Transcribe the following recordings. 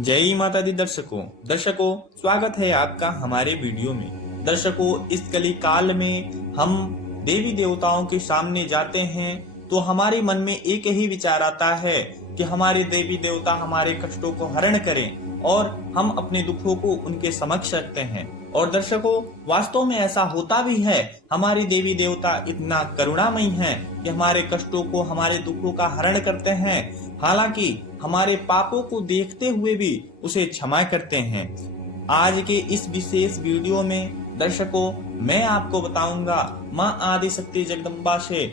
जय माता दी दर्शकों स्वागत है आपका हमारे वीडियो में। दर्शकों, इस कली काल में हम देवी देवताओं के सामने जाते हैं तो हमारे मन में एक ही विचार आता है कि हमारे देवी देवता हमारे कष्टों को हरण करें और हम अपने दुखों को उनके समक्ष रखते हैं। और दर्शकों, वास्तव में ऐसा होता भी है। हमारी देवी देवता इतना करुणामयी हैं कि हमारे कष्टों को, हमारे दुखों का हरण करते हैं। हालांकि हमारे पापों को देखते हुए भी उसे क्षमा करते हैं। आज के इस विशेष वीडियो में दर्शकों, मैं आपको बताऊंगा माँ आदिशक्ति जगदम्बा से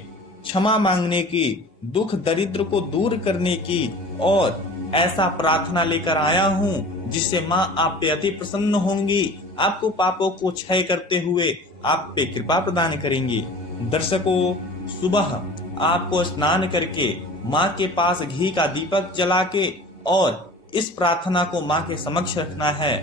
क्षमा मांगने की, दुख दरिद्र को दूर करने की और ऐसा प्रार्थना लेकर आया हूँ जिससे माँ आप पे अति प्रसन्न होंगी, आपको पापों को क्षय करते हुए आप पे कृपा प्रदान करेंगी। दर्शकों, सुबह आपको स्नान करके माँ के पास घी का दीपक जला के और इस प्रार्थना को माँ के समक्ष रखना है।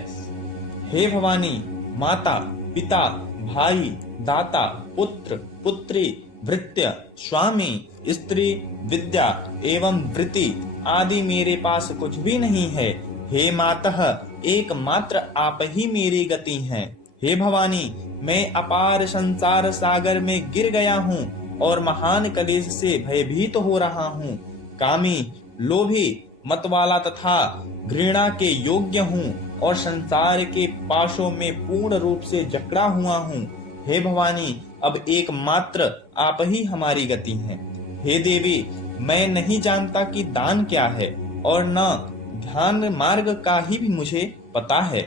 हे भवानी, माता, पिता, भाई, दाता, पुत्र, पुत्री, भृत्य, स्वामी, स्त्री, विद्या एवं वृत्ति आदि मेरे पास कुछ भी नहीं है। हे मातः, एकमात्र आप ही मेरी गति हैं। हे भवानी, मैं अपार संसार सागर में गिर गया हूँ और महान कलेश से भयभीत हो रहा हूँ। कामी, लोभी, मतवाला तथा घृणा के योग्य हूँ और संसार के पाशों में पूर्ण रूप से जकड़ा हुआ हूँ। हे भवानी, अब एकमात्र आप ही हमारी गति हैं। हे देवी, मैं नहीं जानता कि दान क्या है और न ध्यान मार्ग का ही भी मुझे पता है।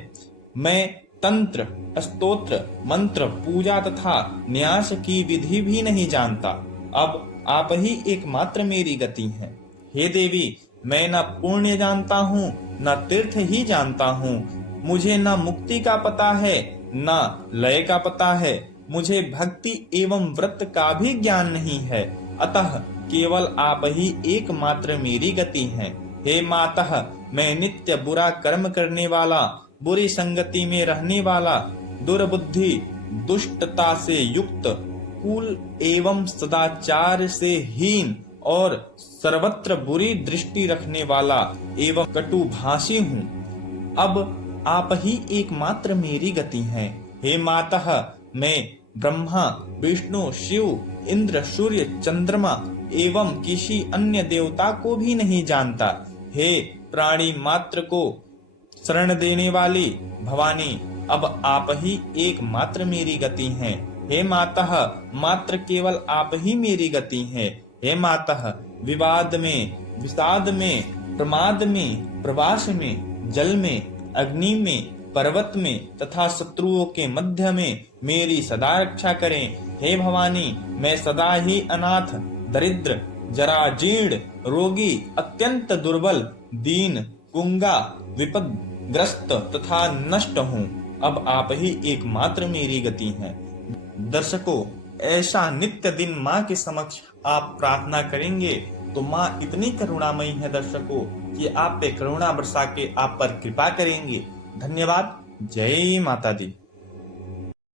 मैं तंत्र, स्तोत्र, मंत्र, पूजा तथा न्यास की विधि भी नहीं जानता। अब आप ही एकमात्र मेरी गति हैं। हे देवी, मैं न पुण्य जानता हूँ न तीर्थ ही जानता हूँ। मुझे न मुक्ति का पता है न लय का पता है। मुझे भक्ति एवं व्रत का भी ज्ञान नहीं है। अतः केवल आप ही एकमात्र मेरी गति हैं। हे मातः, मैं नित्य बुरा कर्म करने वाला, बुरी संगति में रहने वाला, दुर्बुद्धि, दुष्टता से युक्त, कुल एवं सदाचार से हीन और सर्वत्र बुरी दृष्टि रखने वाला एवं कटुभाषी हूँ। अब आप ही एकमात्र मेरी गति हैं। हे मातः, मैं ब्रह्मा, विष्णु, शिव, इंद्र, सूर्य, चंद्रमा एवं किसी अन्य देवता को भी नहीं जानता। हे प्राणी मात्र को शरण देने वाली भवानी, अब आप ही एकमात्र मेरी गति हैं। हे मातः, मात्र केवल आप ही मेरी गति हैं। हे मातः, विवाद में, विषाद में, प्रमाद में, प्रवास में, जल में, अग्नि में, पर्वत में तथा शत्रुओं के मध्य में मेरी सदा रक्षा करें। हे भवानी, मैं सदा ही अनाथ, दरिद्र, जराजीर्ण, रोगी, अत्यंत दुर्बल, दीन, गुंगा, विपदग्रस्त तथा नष्ट हूँ। अब आप ही एकमात्र मेरी गति हैं। दर्शकों, ऐसा नित्य दिन माँ के समक्ष आप प्रार्थना करेंगे तो माँ इतनी करुणामयी है दर्शकों कि आप पे करुणा बरसा के आप पर कृपा करेंगे। धन्यवाद। जय माता दी।